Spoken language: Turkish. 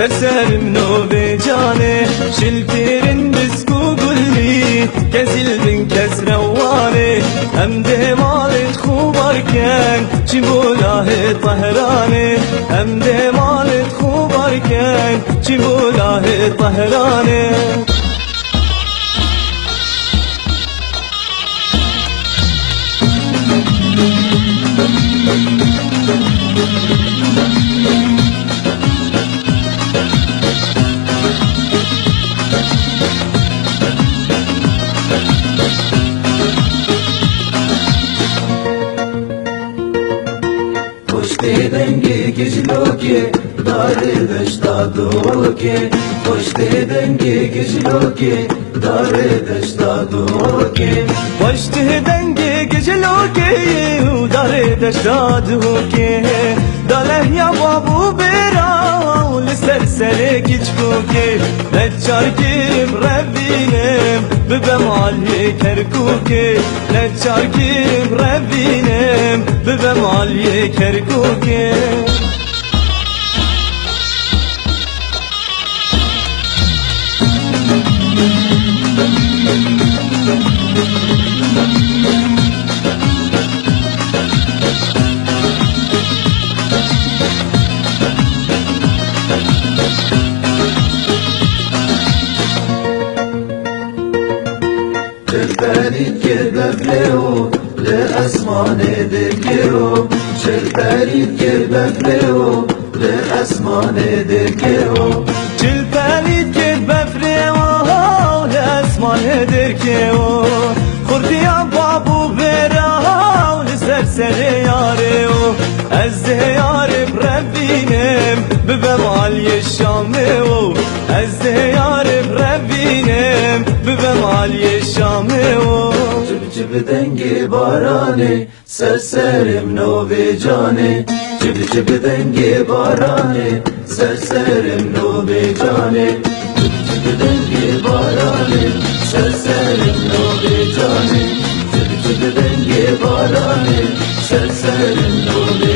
serserim nove cane. Şilpirin bisku gulli gezildin kes revane. Hem de malit kubarken çibulahe tahrane. Hem de malit kubarken çibulahe tahrane. Poşte dengi gizloke, dare deşta doğoke. Poşte dengi gizloke, dare deşta doğoke. Baştı denge geceloke, dare deştaduke. Daleh ya babu bera, sersere kiçkuke. Neccar kim Rabbinem, bibem Ali Kerkuke. Neccar kim Rabbinem, bibem Ali Kerkuke. Çelperik befleo, le asmane dekero. Çelperik befleo, le asmane dekero. Çilpenit ked befreo, lesman ederkeo. Kurdiya babu vera, sersere yareo. Ezde yarib Rabbinem, bibem aliye şameo. Ezde yarib Rabbinem, bibem aliye şameo. Cib cib dengi barane, serserim nove cane. Cib cib dengi barane, serserim nove cane. Cib cib dengi barane, serserim nove cane. Cib cib dengi barane, serserim nove